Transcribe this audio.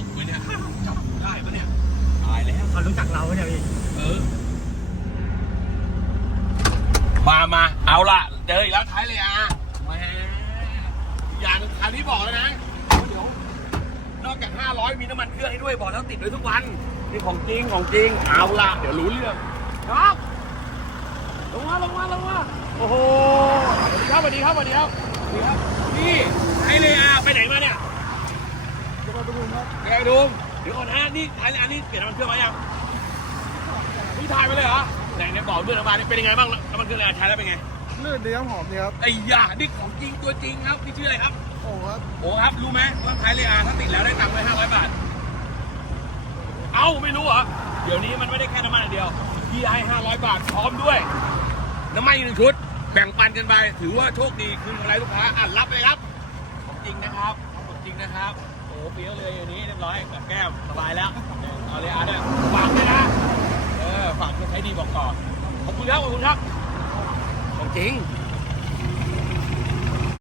องไหมเนี่ยจับได้ปะเนี่ยตายแล้วเขารู้จักเราไหมเนี่ยพี่เออ มามาเอาละเจออีกแล้วท้ายเลยอะอย่างอันนี้บอกแล้วนะเดี๋ยวนอกจาก 500 มีน้ำมันเครื่องให้ด้วยบอกแล้วติดเลยทุกวันนี่ของจริงของจริงเอาละเดี๋ยวรู้เรื่องครับลงมาลงมาลงมาโอ้โหสวัสดีครับสวัสดีครับสวัสดีครับสวัสดีครับนี่ไอเล จะมาดูครับแกดูเดี๋ยวก่อนนะนี่ไทยเลยอันนี้เปลี่ยนน้ำมันเครื่องมายังพี่ถ่ายไปเลยเหรอไหนเนี่ยบอกด้วยน้ำมันเป็นยังไงบ้างน้ำมันเครื่องแรงใช้แล้วเป็นไงลื่นดีครับหอมดีครับไอ้ยานี่ของจริงตัวจริงครับพี่ชื่ออะไรครับโอ้ครับโอ้ครับรู้ไหมว่าไทยเลยอาถ้าติดแล้วได้ตังค์ไปห้าร้อยบาท เอ้าไม่รู้เหรอเดี๋ยวนี้มันไม่ได้แค่น้ำมันอันเดียวพี่ให้ห้าร้อยบาทพร้อมด้วย น้ำมันอีกหนึ่งชุดแบ่งปันกันไปถือว่าโชคดีคืนอะไรลูกค้าอะรับเลยครับของจริงนะครับ ริงนะครับ โอ้เปรี้ยวเลยอย่างนี้เรียบร้อยกับแก้มสบายแล้วเอาเลยอะเนี่ยฝากด้วยนะเออฝากใช้ดีบอกต่อขอบคุณครับขอบคุณครับของจริง